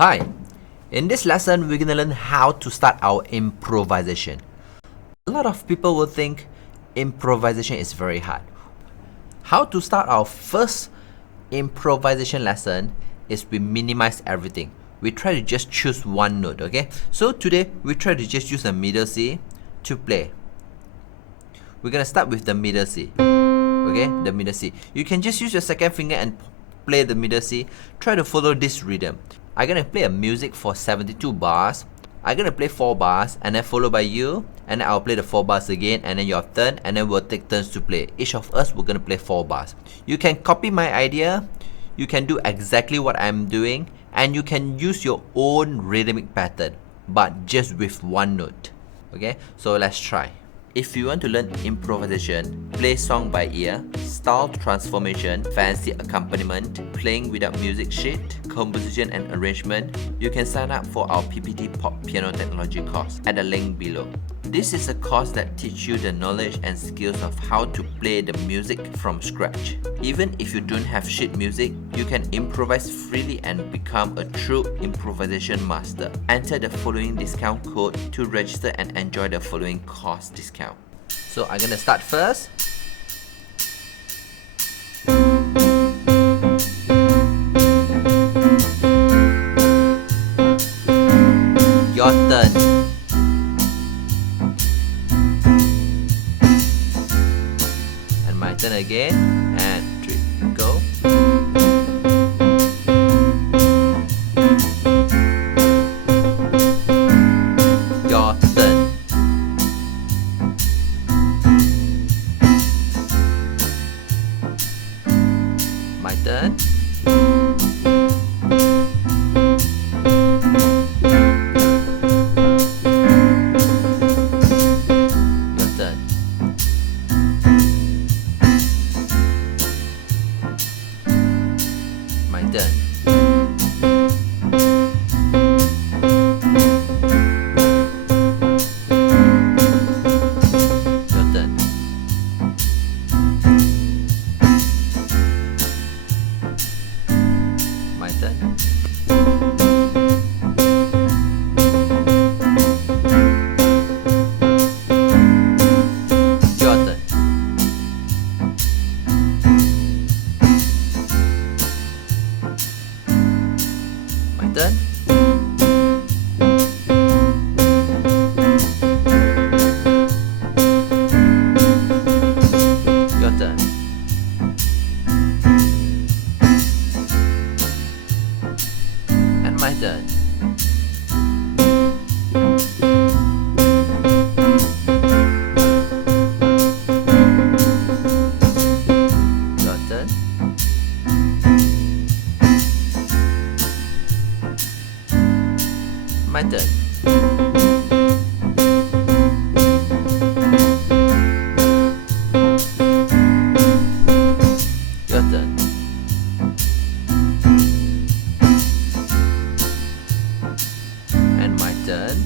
Hi, in this lesson we're gonna learn how to start our improvisation. A lot of people will think improvisation is very hard. How to start our first improvisation lesson is we minimize everything. We try to just choose one note, okay? So today we try to just use the middle C to play. We're gonna start with the middle C, okay? The middle C. You can just use your second finger and play the middle C. Try to follow this rhythm. I'm gonna play a music for 72 bars. I'm gonna play 4 bars and then followed by you, and then I'll play the 4 bars again, and then your turn, and then we'll take turns to play. Each of us we're gonna play 4 bars. You can copy my idea, you can do exactly what I'm doing, and you can use your own rhythmic pattern, but just with one note. Okay, so let's try. If you want to learn improvisation, play song by ear, style transformation, fancy accompaniment, playing without music sheet, composition and arrangement, you can sign up for our PPT Pop Piano Technology course at the link below. This is a course that teaches you the knowledge and skills of how to play the music from scratch. Even if you don't have sheet music, you can improvise freely and become a true improvisation master. Enter the following discount code to register and enjoy the following course discount. So I'm gonna start first. Your turn. And my turn again. And 3, go. Your turn. My turn. Your turn. My turn. Your turn. My turn. Your turn. My turn. Your turn. And my turn. Your turn. My turn. Your turn. And my turn.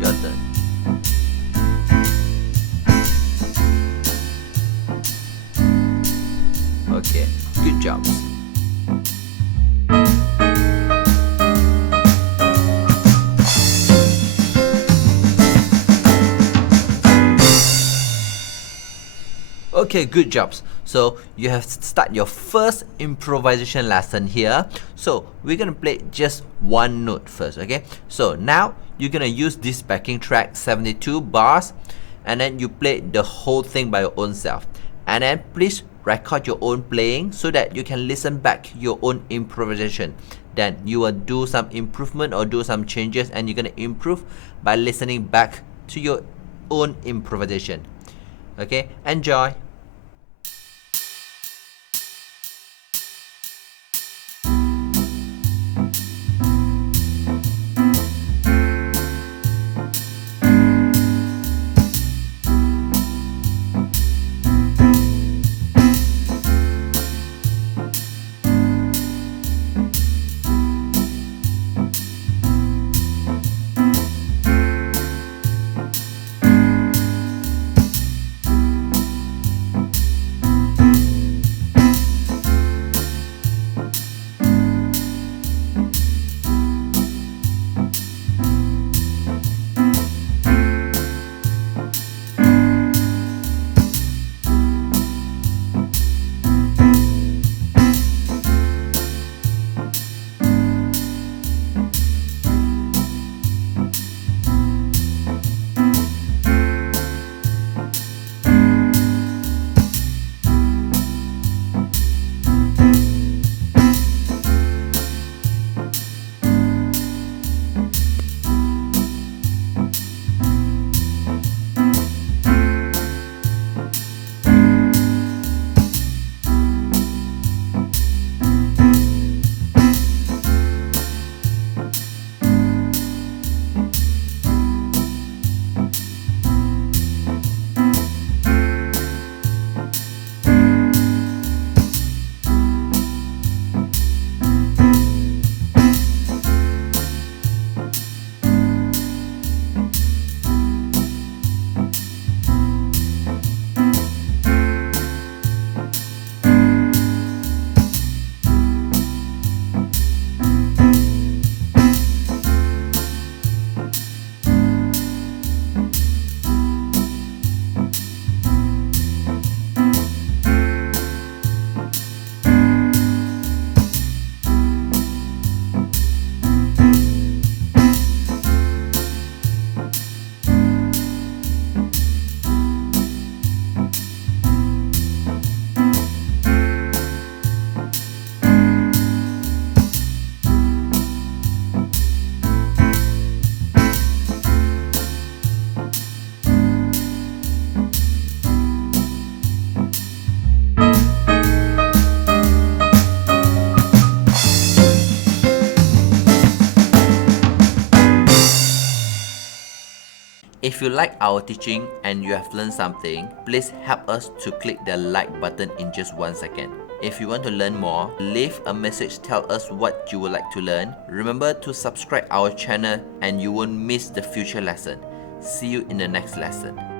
Your turn. Okay, good job. Okay, good jobs. So you have start your first improvisation lesson here. So we're gonna play just one note first, okay? So now you're gonna use this backing track, 72 bars, and then you play the whole thing by your own self. And then please record your own playing so that you can listen back your own improvisation. Then you will do some improvement or do some changes, and you're gonna improve by listening back to your own improvisation. Okay, enjoy. If you like our teaching and you have learned something, please help us to click the like button in just 1 second. If you want to learn more, leave a message, tell us what you would like to learn. Remember to subscribe our channel and you won't miss the future lesson. See you in the next lesson.